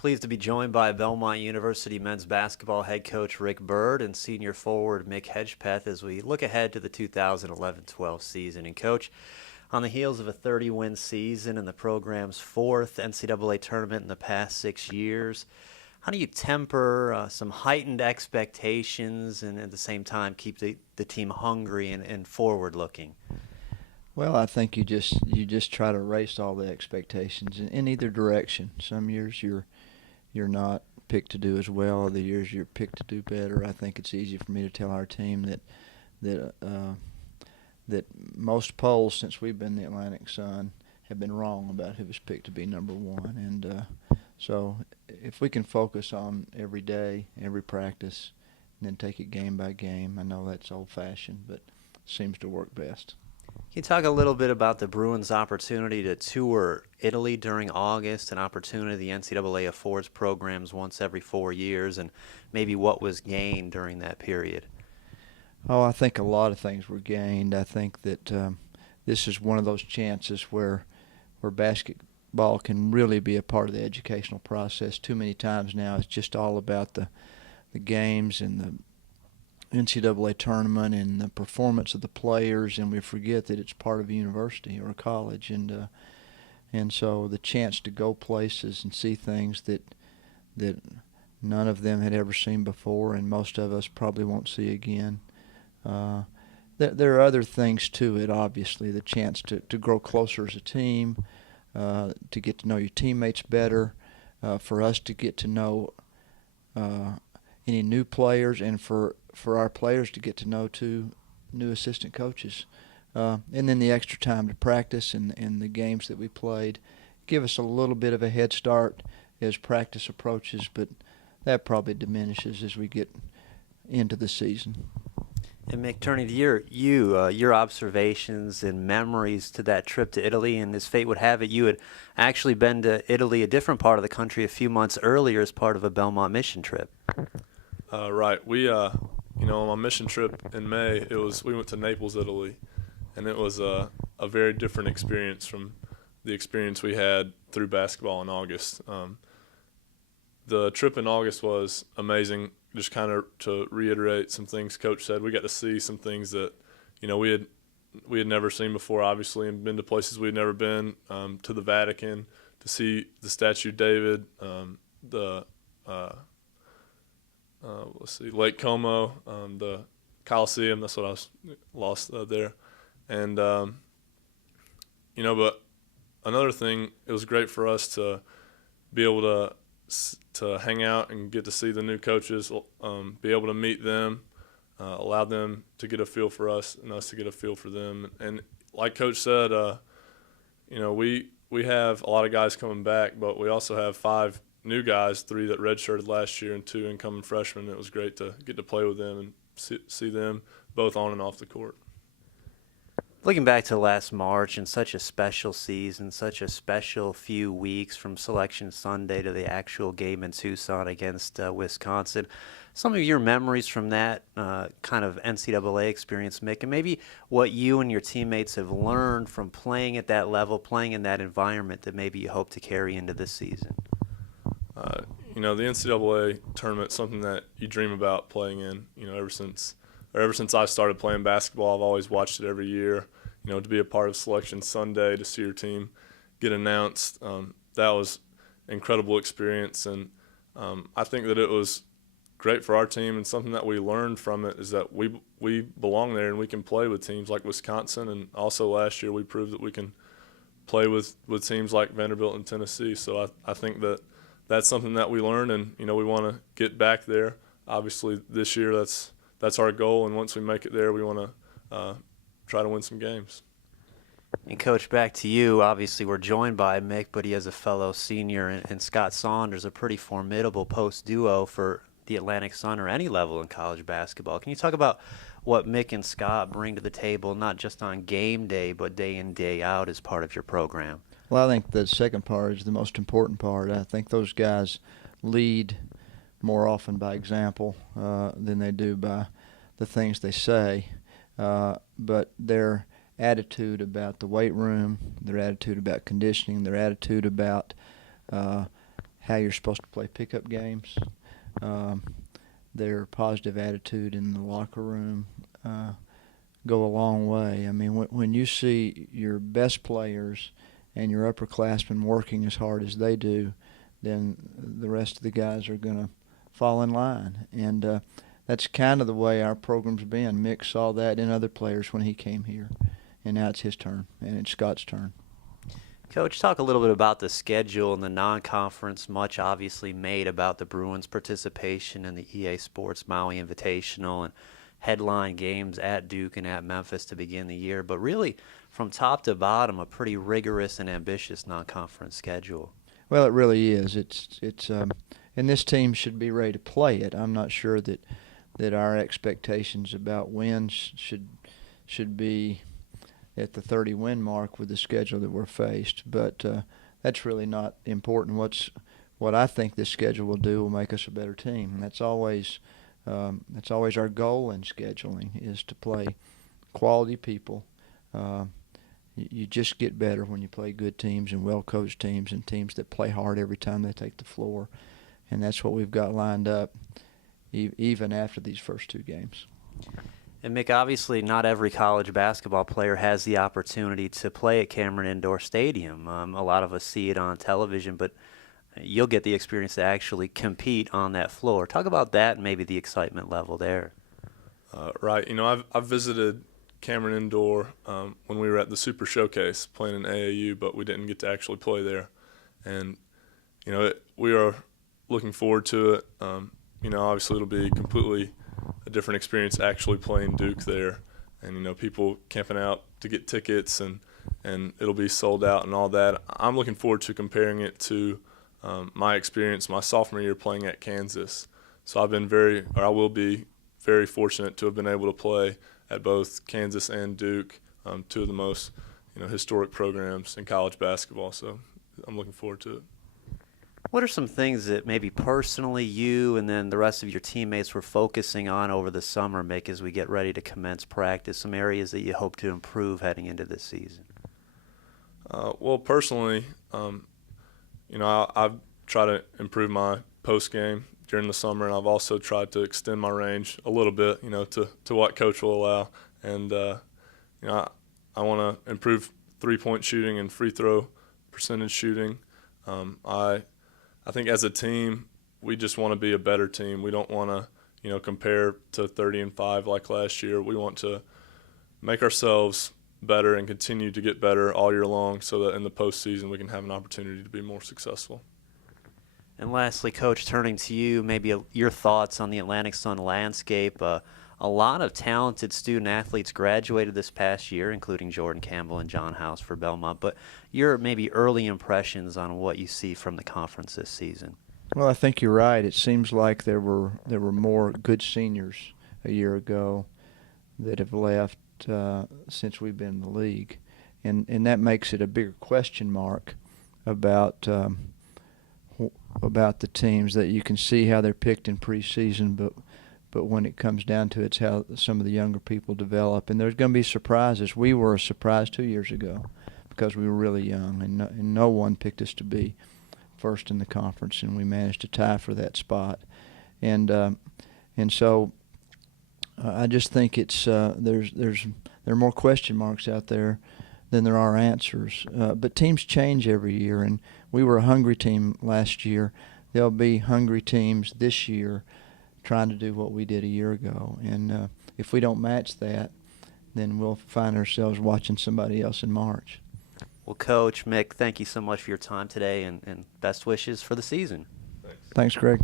Pleased to be joined by Belmont University men's basketball head coach Rick Byrd and senior forward Mick Hedgepeth as we look ahead to the 2011-12 season. And Coach, on the heels of a 30-win season and the program's fourth NCAA tournament in the past 6 years, how do you temper some heightened expectations and at the same time keep the team hungry and forward-looking? Well, I think you just try to erase all the expectations in either direction. Some years you're not picked to do as well. Other years you're picked to do better. I think it's easy for me to tell our team that most polls since we've been the Atlantic Sun have been wrong about who was picked to be number one. And so if we can focus on every day, every practice, and then take it game by game, I know that's old-fashioned, but seems to work best. Can you talk a little bit about the Bruins' opportunity to tour Italy during August, an opportunity the NCAA affords programs once every 4 years, and maybe what was gained during that period? Oh, I think a lot of things were gained. I think that this is one of those chances where basketball can really be a part of the educational process. Too many times now it's just all about the games and the NCAA tournament and the performance of the players, and we forget that it's part of a university or a college, and so the chance to go places and see things that none of them had ever seen before, and most of us probably won't see again. There are other things to it, obviously, the chance to grow closer as a team, to get to know your teammates better, for us to get to know any new players, and for our players to get to know two new assistant coaches. And then the extra time to practice and the games that we played give us a little bit of a head start as practice approaches, but that probably diminishes as we get into the season. And Mick, turning to your observations and memories to that trip to Italy, and as fate would have it, you had actually been to Italy, a different part of the country, a few months earlier as part of a Belmont mission trip. Right. We, on my mission trip in May, we went to Naples, Italy, and it was a very different experience from the experience we had through basketball in August. The trip in August was amazing. Just kind of to reiterate some things Coach said, we got to see some things that, we had never seen before, obviously, and been to places we'd never been, to the Vatican, to see the Statue of David, Lake Como, the Coliseum. That's what I was lost there. And, but another thing, it was great for us to be able to hang out and get to see the new coaches, be able to meet them, allow them to get a feel for us and us to get a feel for them. And like Coach said, we have a lot of guys coming back, but we also have 5 new guys, 3 that redshirted last year and 2 incoming freshmen. It was great to get to play with them and see them both on and off the court. Looking back to last March and such a special season, such a special few weeks from Selection Sunday to the actual game in Tucson against Wisconsin, some of your memories from that kind of NCAA experience, Mick, and maybe what you and your teammates have learned from playing at that level, playing in that environment that maybe you hope to carry into this season. The NCAA tournament, something that you dream about playing in. Ever since I started playing basketball, I've always watched it every year. To be a part of Selection Sunday, to see your team get announced, that was an incredible experience. And I think that it was great for our team, and something that we learned from it is that we belong there and we can play with teams like Wisconsin. And also last year we proved that we can play with teams like Vanderbilt and Tennessee. So I think that that's something that we learned, and we want to get back there. Obviously, this year that's our goal, and once we make it there, we want to try to win some games. And Coach, back to you. Obviously, we're joined by Mick, but he has a fellow senior, and Scott Saunders, a pretty formidable post duo for the Atlantic Sun or any level in college basketball. Can you talk about what Mick and Scott bring to the table, not just on game day, but day in, day out as part of your program? Well, I think the second part is the most important part. I think those guys lead more often by example than they do by the things they say. But their attitude about the weight room, their attitude about conditioning, their attitude about how you're supposed to play pickup games. Their positive attitude in the locker room go a long way. I mean, when you see your best players and your upperclassmen working as hard as they do, then the rest of the guys are going to fall in line. And that's kind of the way our program's been. Mick saw that in other players when he came here. And now it's his turn, and it's Scott's turn. Coach, talk a little bit about the schedule and the non-conference, much obviously made about the Bruins' participation in the EA Sports Maui Invitational and headline games at Duke and at Memphis to begin the year. But really, from top to bottom, a pretty rigorous and ambitious non-conference schedule. Well, it really is. And this team should be ready to play it. I'm not sure that our expectations about wins should be at the 30-win mark with the schedule that we're faced. But that's really not important. What I think this schedule will do will make us a better team. And that's always our goal in scheduling, is to play quality people. You just get better when you play good teams and well-coached teams and teams that play hard every time they take the floor. And that's what we've got lined up even after these first two games. And Mick, obviously not every college basketball player has the opportunity to play at Cameron Indoor Stadium. A lot of us see it on television, but you'll get the experience to actually compete on that floor. Talk about that and maybe the excitement level there. Right. You know, I've visited Cameron Indoor when we were at the Super Showcase playing in AAU, but we didn't get to actually play there. And, you know, we are looking forward to it. You know, obviously it'll be completely a different experience actually playing Duke there. And, you know, people camping out to get tickets and it'll be sold out and all that. I'm looking forward to comparing it to my experience my sophomore year playing at Kansas. So I will be very fortunate to have been able to play at both Kansas and Duke, two of the most, you know, historic programs in college basketball. So I'm looking forward to it. What are some things that maybe personally you and then the rest of your teammates were focusing on over the summer, Mick, as we get ready to commence practice, some areas that you hope to improve heading into this season? Well, personally, you know, I've tried to improve my post game during the summer, and I've also tried to extend my range a little bit, you know, to what coach will allow. And, you know, I want to improve three-point shooting and free throw percentage shooting. I think as a team, we just want to be a better team. We don't want to, you know, compare to 30-5 like last year. We want to make ourselves better and continue to get better all year long so that in the postseason we can have an opportunity to be more successful. And lastly, Coach, turning to you, maybe your thoughts on the Atlantic Sun landscape. A lot of talented student-athletes graduated this past year, including Jordan Campbell and John House for Belmont. But your maybe early impressions on what you see from the conference this season? Well, I think you're right. It seems like there were more good seniors a year ago that have left since we've been in the league. And that makes it a bigger question mark about the teams, that you can see how they're picked in preseason, but when it comes down to it, it's how some of the younger people develop. And there's going to be surprises. We were a surprise 2 years ago because we were really young, and no one picked us to be first in the conference, and we managed to tie for that spot. And so I just think it's there are more question marks out there than there are answers. But teams change every year, and we were a hungry team last year. There'll be hungry teams this year trying to do what we did a year ago. And if we don't match that, then we'll find ourselves watching somebody else in March. Well, Coach, Mick, thank you so much for your time today, and best wishes for the season. Thanks, Greg.